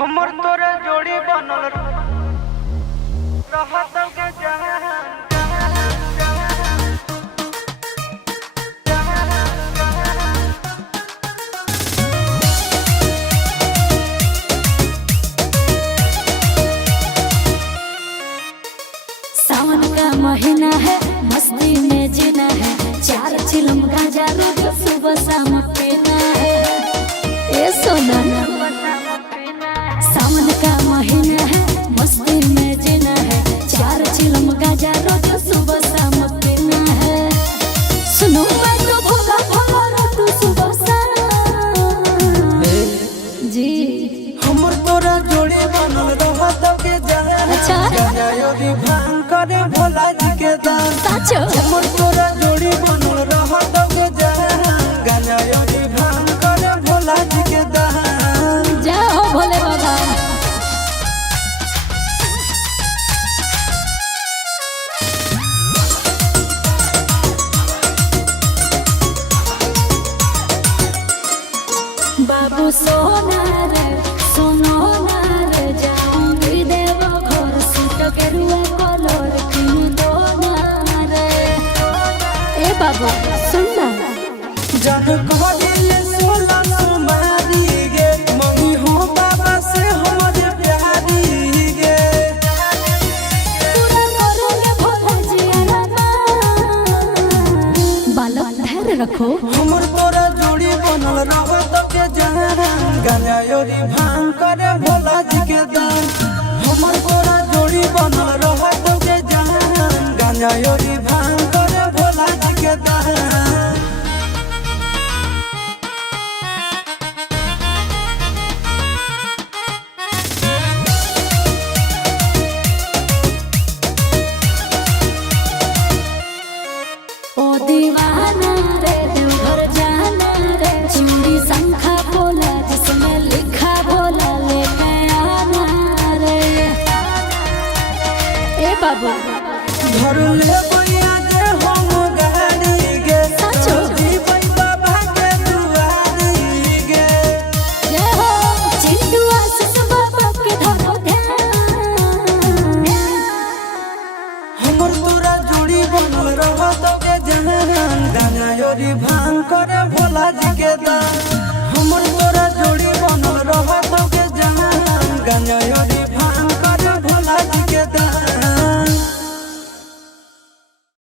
हमर तोरे जोड़ी बनल रहत के जहां सावन का महीना है, मस्ती में जीना है, 4 चिलम गांजा रोज सुबह शाम पीना है। ए सोना सावन का महीना है, मस्ती में जीना है, 4 चिलम गांजा रोज सुबह शाम पीना है। सुनो मैं तो भोला भोला तू सुबह शाम जी हमर तोरा जोड़ी बनल रहत के जहां अच्छा गजायोरी भांग करे भोला जी के दान साचो हमर तोरा जोड़ी बनल रहत के जहां गजायोरी भांग करे भोला जी के दान जाओ भोले बाबा। बाबू सोना रे सोनो ना रे जाऊंगी देव घर सूट के रुआ कलर किन दो ना रे। ए बाबू सुन ना जन कहले सोला सुमारी गे मम्मी हो बाबा से हमरे प्यारी गे पूरा करोगे भोला जी आना बालक धैर्य रखो। हमर तोरा जोड़ी बनल रहत के जहां गजायोरी भांग करे भोला जी के दान हमर तोरा जोड़ी बनल रहत के जहां गजायोरी भांग करे भोला जी के दान ओ दीवाना रे देवघर जाना रे चूड़ी शंखा बोला जिसमें लिखा बोला लेके आना रे। ए बाबू घर ले बैया जे हम गाड़ी गे साचो जीवन बाबा के दुआरी गे जय हो चिंटू आशीष बाबा के धरो ध्यान। हमर तोरा जोड़ी बनल रहत के जहां गजायोरी भांग करे भोला जी के दान हमर तोरा जोड़ी बनल रहत के जहां गजायोरी